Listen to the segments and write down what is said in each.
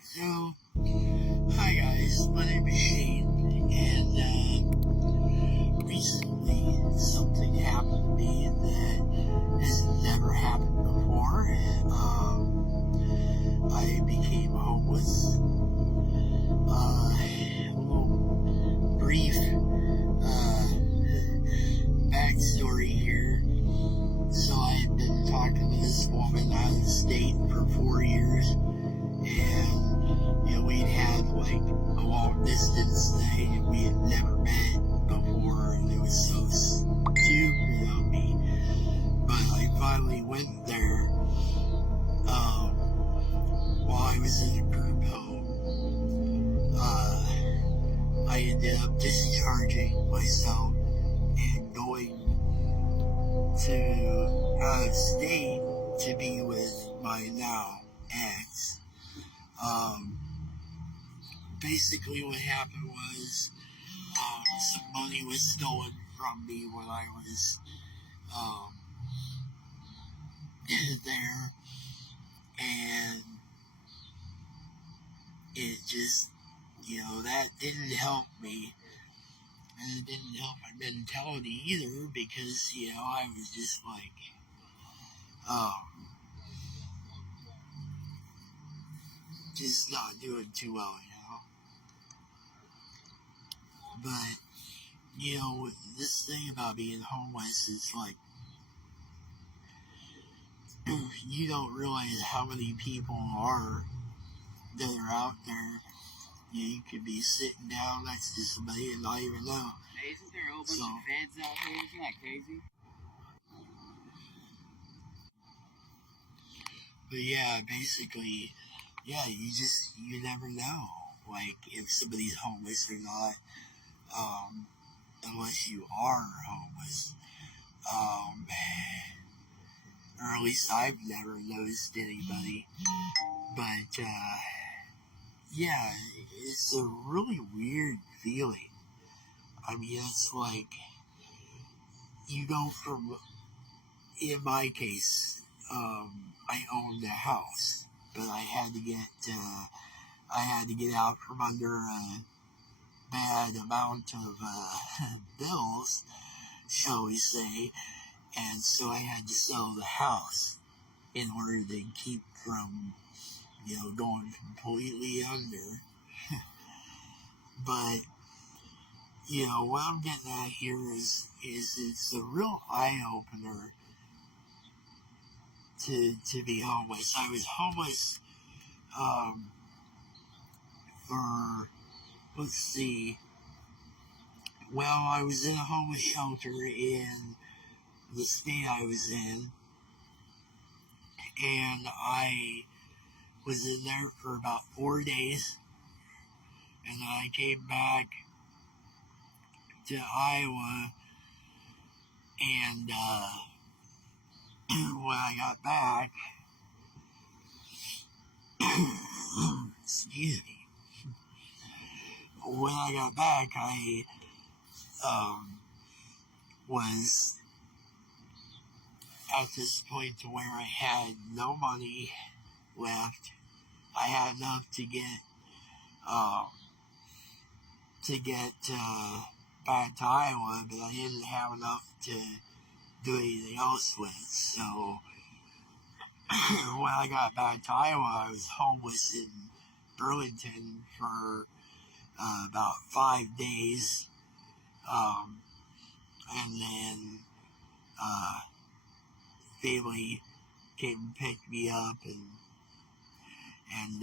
So, hi guys, my name is Shane, and recently something happened to me that has never happened before. I became homeless. A little brief backstory here. So I had been talking to this woman out of state for 4 years, and we'd had like a long distance thing, and we had never met before, and it was so stupid of me. But I finally went there while I was in a group home. I ended up discharging myself and going to out of state to be with my now ex. Basically what happened was some money was stolen from me when I was there, and it just, that didn't help me, and it didn't help my mentality either, because, I was just like, just not doing too well, But, this thing about being homeless is like, you don't realize how many people are that are out there. You could be sitting down next to somebody and not even know. Hey, isn't there a whole bunch of feds out here? Isn't that crazy? But yeah, basically, you never know, like, if somebody's homeless or not, unless you are homeless. Or at least I've never noticed anybody. But, yeah, it's a really weird feeling. I mean, it's like, you go from, in my case, I owned a house, but I had to get out from under a bad amount of bills, shall we say, and so I had to sell the house in order to keep from, going completely under. But, what I'm getting at here is it's a real eye-opener to be homeless. I was homeless, for, let's see, well, I was in a homeless shelter in the state I was in, and I was in there for about 4 days, and then I came back to Iowa, and when I got back, excuse me, when I got back, I was at this point to where I had no money left. I had enough to get back to Iowa, but I didn't have enough to do anything else with. So when I got back to Iowa, I was homeless in Burlington for about 5 days, and then family came and picked me up and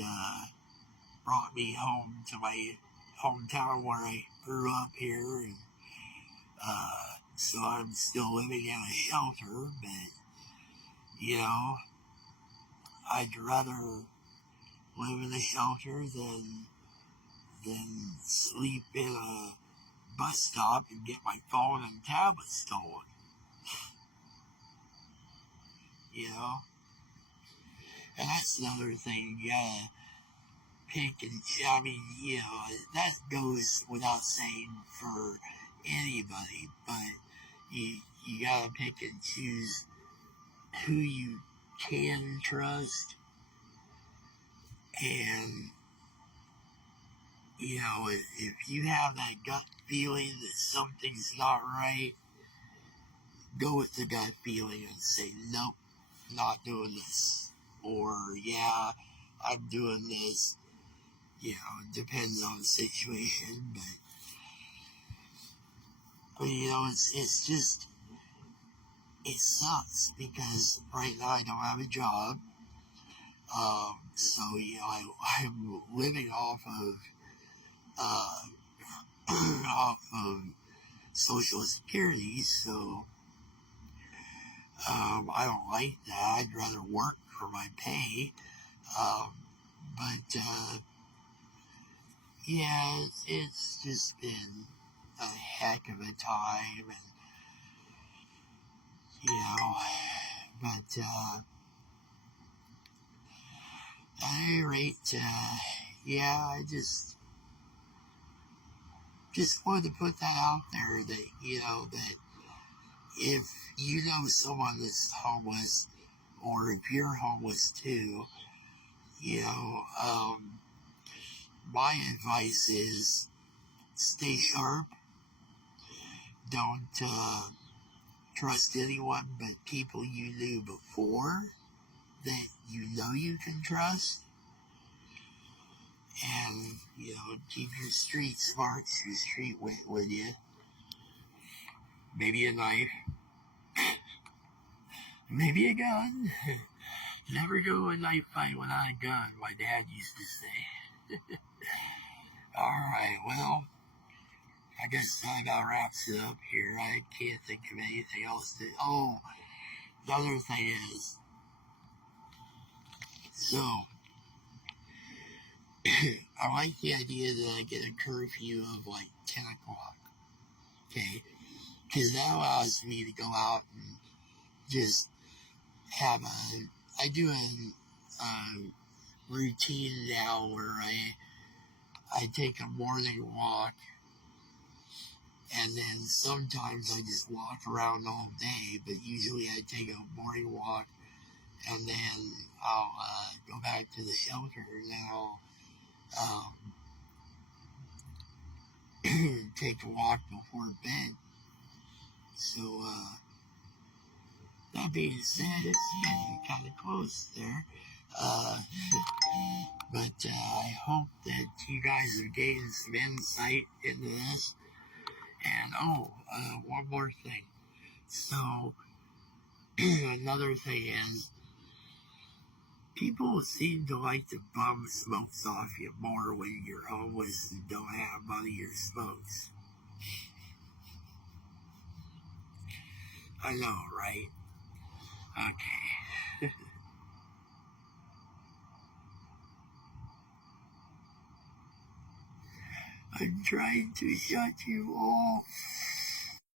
brought me home to my hometown where I grew up here, and so I'm still living in a shelter, but I'd rather live in a shelter than sleep in a bus stop and get my phone and tablet stolen. And that's another thing. You gotta pick and, I mean, that goes without saying for anybody, but you gotta pick and choose who you can trust, and you know, if you have that gut feeling that something's not right, go with the gut feeling and say, nope, not doing this. Or, yeah, I'm doing this. You know, it depends on the situation, but you know, it's just, it sucks because right now I don't have a job. So, you know, I'm living off of, off of Social Security, so, I don't like that. I'd rather work for my pay. Um, but, yeah, it's just been a heck of a time, and, you know, but, at any rate, yeah, I just wanted to put that out there that, you know, that if you know someone that's homeless, or if you're homeless too, you know, my advice is stay sharp. Don't trust anyone but people you knew before that you know you can trust. And, you know, keep your street smarts, your street wit with you. Maybe a knife. Maybe a gun. Never go to a knife fight without a gun, my dad used to say. Alright, well, I guess that about wraps it up here. I can't think of anything else to... Oh, the other thing is, so, I like the idea that I get a curfew of like 10 o'clock, okay? Because that allows me to go out and just have I do a routine now where I take a morning walk, and then sometimes I just walk around all day, but usually I take a morning walk, and then I'll go back to the shelter, and then I'll take a walk before bed. So, that being said, it's getting kind of close there. Uh, but I hope that you guys are getting some insight into this. And, one more thing. So, another thing is, people seem to like to bum smokes off you more when you're homeless and don't have money or smokes. I know, right? Okay. I'm trying to shut you off.